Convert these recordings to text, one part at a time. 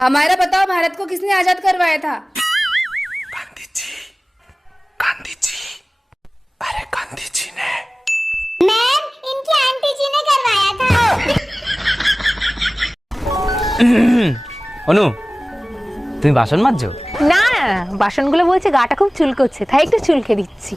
हमारा बताओ, भारत को किसने आजाद करवाया था? गांधी जी। गांधी जी। अरे गांधी जी ने। मैम, इनकी आंटी जी ने करवाया था। অনু, তুমি বাসন মাজছো? না, বাসনগুলো বলছে গাটা খুব চুলকোচ্ছে, তাই একটু চুলকে দিচ্ছি।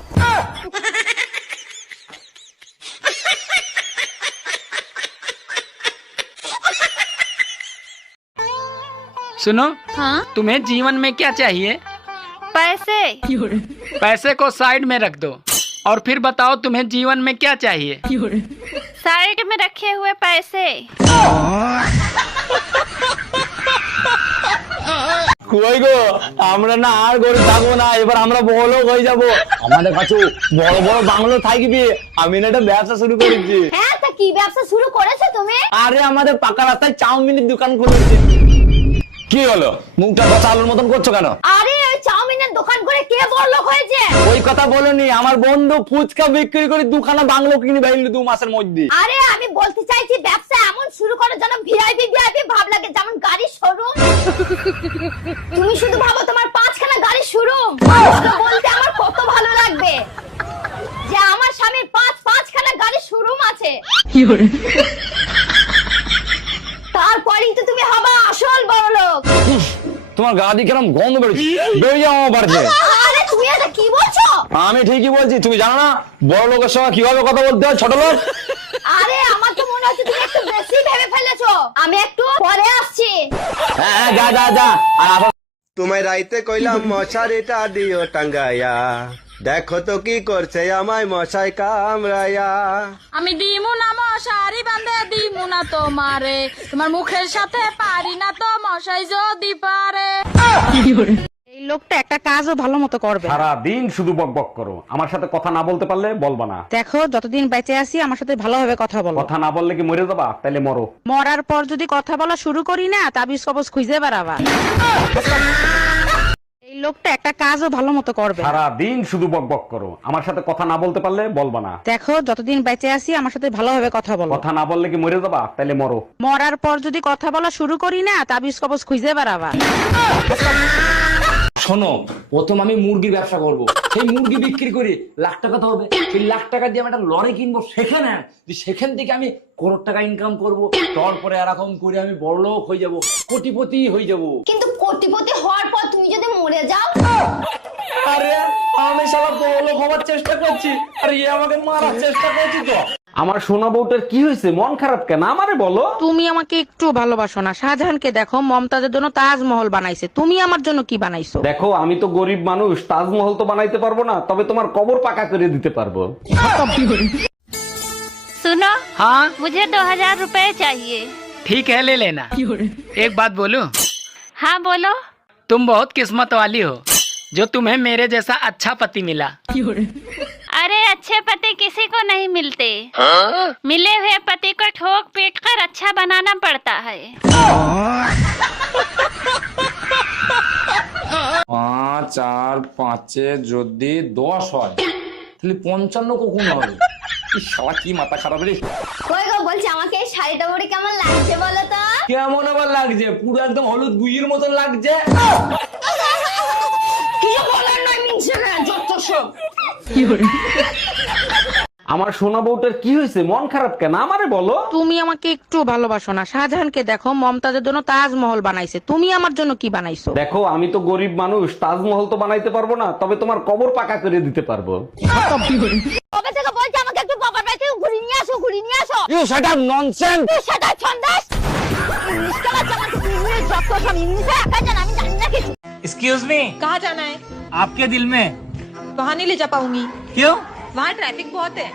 सुनो, हाँ? तुम्हें जीवन में क्या चाहिए? पैसे। पैसे को साइड में रख दो और फिर बताओ तुम्हें जीवन में क्या चाहिए? साइड में रखे हुए पैसे। কই গো, আমরা না আর গরিব থাকবো না, এবার আমরা বড়লোক হয়ে যাব। আমাদের কাছে বড় বড় বাংলো থাকবে। আমি না একটা ব্যবসা শুরু করেছি। হ্যাঁ, তা কি ব্যবসা শুরু করেছো তুমি? আরে আমাদের পাকা রাস্তায় চাউমিনের দোকান খুলেছি। কি হলো, মুখটা কথা আলুর মতন করছো কেন? আরে ওই চাউমিনের দোকান করে কে বড়লোক হয়েছে? ওই কথা বলনি, আমার বন্ধু ফুচকা বিক্রি করে দুখানা বাংলো কিনে ফেললো 2 মাসের মধ্যে। আরে আমি বলতে চাইছি ব্যবসা এমন শুরু করো যেন ভিআইপি ভিআইপি ভাব লাগে, যেমন গাড়ির শোরুম। তুমি শুধু ভাবো তোমার 5খানা গাড়ির শোরুম বলতে আমার কত ভালো লাগবে যে আমার স্বামীর 5খানা গাড়ির শোরুম আছে। তারপরেই তো তুমি হবা আসল বড়লোক। তোমার গা দিয়ে কিরম গন্ধ বেরোচ্ছে, বেরিয়ে যাও আমার বাড়িতে। আরে তুমি এটা কি বলছো? আমি ঠিকই বলছি, তুমি জানো না বড় লোকের সঙ্গে কিভাবে কথা বলতে হয় ছোট লোক? আরে আমার তো মনে হচ্ছে তুমি একটু বেশি ভেবে ফেলেছো। আমি একটু পরে আসছি। হ্যাঁ, যা যা যা। আর আসো। তোমায় রাইতে কইলাম মশারিটা দিও টাঙ্গাইয়া, দেখো তো কি করছে আমায় মশাই কামড়াইয়া। আমি দিমু না মশারি বাঁধে দিমু না তোমারে, তোমার মুখের সাথে পারি না তো মশাই যদি পারে। এই লোকটা একটা কাজও ভালো মতো করবে। সারা দিন শুধু বকবক করো, আমার সাথে কথা না বলতে পারলে বলবা না। দেখো, যতদিন বেঁচে আছি আমার সাথে ভালোভাবে কথা বলো। কথা না বললে কি মরে যাবা? তাইলে মরো। মরার পর যদি কথা বলা শুরু করি না, তাবিজ কবজ খুঁজে বেড়াবা। এই লোকটা একটা কাজও ভালো মতো করবে। সারা দিন শুধু বকবক করো, আমার সাথে কথা না বলতে পারলে বলবা না। দেখো, যতদিন বেঁচে আছি আমার সাথে ভালোভাবে কথা বলো। কথা না বললে কি মরে যাবা? তাইলে মরো। মরার পর যদি কথা বলা শুরু করি না, তাবিজ কবজ খুঁজে বেড়াবা। শোনো, প্রথম আমি মুরগির ব্যবসা করব। সেই মুরগি বিক্রি করে লাখ টাকা তো হবে। সেই লাখ টাকা দিয়ে আমি একটা লরি কিনবো, সেখান থেকে আমি করোড় টাকা ইনকাম করব। তারপরে এরকম করে আমি বড়লোক হয়ে যাব, কোটিপতি হয়ে যাব। কিন্তু কোটিপতি হওয়ার পর তুমি যদি মরে যাও? আরে আমি শালা বড়লোক হওয়ার চেষ্টা করছি, আর এ আমাকে মারার চেষ্টা করছি তো। আমার সোনা বউটার কি হয়েছে, মন খারাপ কেন আমারে বলো? তুমি আমাকে একটু ভালোবাসো না? শাহজাহানকে দেখো, মমতাজের জন্য তাজমহল বানাইছে, তুমি আমার জন্য কি বানাইছো? দেখো, আমি তো গরিব মানুষ, তাজমহল তো বানাইতে পারবো না, তবে তোমার কবর পাকা করে দিতে পারবো। सुनो, हाँ मुझे 2000 रुपए चाहिए। ठीक है, ले लेना। एक बात बोलूं? हाँ बोलो। तुम बहुत किस्मत वाली हो जो तुम्हें मेरे जैसा अच्छा पति मिला। अरे अच्छे पति किसी को नहीं मिलते, मिले हुए पति को ठोक पीट कर अच्छा बनाना पड़ता है। 5 আর 5 যদি 10 হয় তাহলে 55 কখন হবে? এই শালা কি মাথা খারাপ রে। কই গো, বলছি আমাকে এই শাড়িটা পরে কেমন লাগছে বলো তো? কেমন আবার লাগছে? পুরো একদম হলুদ গুইয়ের মতন লাগছে। কিছু বলার নয়, মিনছে না, যত সব। আমার সোনা বউটার কি হয়েছে, মন খারাপ কেন আমারে বলো? তুমি আমাকে একটু ভালোবাসো না? শাহজাহানকে দেখো, মমতাজের জন্য তাজমহল বানাইছে, তুমি আমার জন্য কি বানাইছো? দেখো, আমি তো গরিব মানুষ, তাজমহল তো বানাইতে পারবো না, তবে তোমার কবর পাকা করে দিতে পারবো। কবে থেকে বলছি আমাকে একটু বাবার বাড়ি থেকে ঘুরিয়ে নিয়ে আসো, ঘুরিয়ে নিয়ে আসো। You shut up nonsense. তুই সেটা ছন্দাস। ইংলিশ ক্লাস আমার ইংলিশ যত সব ইংলিশে একা জান, আমি জানি না কিছু। एक्सक्यूज मी, कहाँ जाना है? आपके दिल में वहाँ नहीं ले जा पाऊंगी, क्यों? वहाँ ट्रैफिक बहुत है।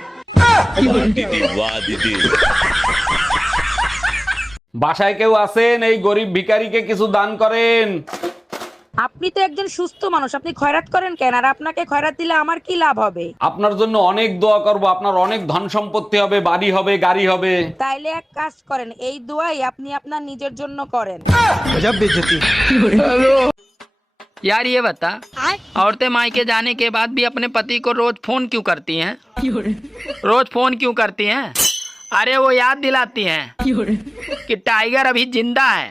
বাসায় কেউ আছেন? এই গরিব ভিখারিকে কিছু দান করেন। আপনি তো একজন সুস্থ মানুষ, আপনি খয়রাত করেন কেন? আর আপনাকে খয়রাত দিলে আমার কি লাভ হবে? আপনার জন্য অনেক দোয়া করব, আপনার অনেক ধন সম্পত্তি হবে, বাড়ি হবে, গাড়ি হবে। তাইলে এক কাজ করেন, এই দোয়াই আপনি আপনার নিজের জন্য করেন। यार ये बता, औरतें मायके जाने के बाद भी अपने पति को रोज फोन क्यों करती हैं? रोज फोन क्यों करती हैं? अरे वो याद दिलाती हैं कि टाइगर अभी जिंदा है।